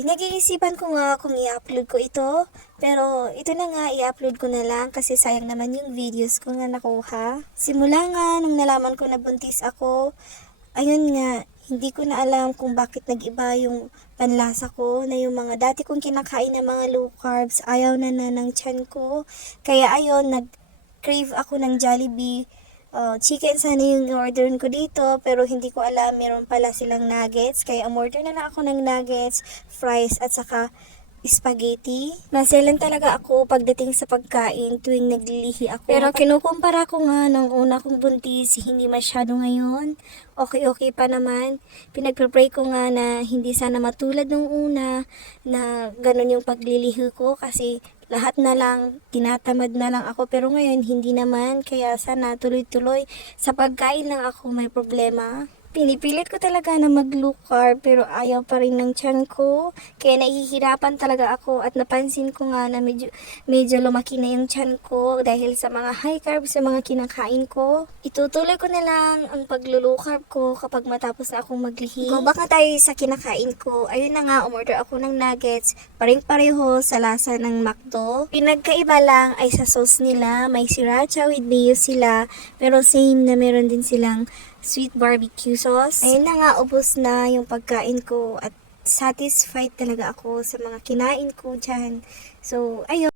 Pinag-iisipan ko nga kung i-upload ko ito, pero ito na nga, i-upload ko na lang kasi sayang naman yung videos ko nga nakuha. Simula nga, nung nalaman ko na buntis ako, ayun nga, hindi ko na alam kung bakit nag-iba yung panlasa ko, na yung mga dati kong kinakain na mga low carbs, ayaw na ng tiyan ko. Kaya ayun, nag-crave ako ng Jollibee. Chicken sana yung orderin ko dito, pero hindi ko alam meron pala silang nuggets, kaya umorder na lang ako ng nuggets, fries at saka spaghetti. Maselan talaga ako pagdating sa pagkain tuwing naglilihi ako. Pero kinukumpara ko nga nung una kong buntis, hindi masyado ngayon. Okay pa naman. Pinagpapray ko nga na hindi sana matulad nung una, na ganun yung paglilihi ko kasi lahat na lang, tinatamad na lang ako. Pero ngayon, hindi naman. Kaya sana tuloy-tuloy. Sa pagkain lang ako may problema. Pinipilit ko talaga na mag-low carb pero ayaw pa rin ng tiyan ko. Kaya nahihirapan talaga ako at napansin ko nga na medyo lumaki na yung tiyan ko dahil sa mga high carb sa mga kinakain ko. Itutuloy ko na lang ang pag-low carb ko kapag matapos na akong maglihi. Go back na tayo sa kinakain ko. Ayun na nga, umorder ako ng nuggets. Paring-pareho sa lasa ng McDo. Pinagkaiba lang ay sa sauce nila. May sriracha with mayo sila. Pero same na meron din silang sweet barbecue sauce. Ayun na nga, ubos na yung pagkain ko at satisfied talaga ako sa mga kinain ko dyan. So, ayun.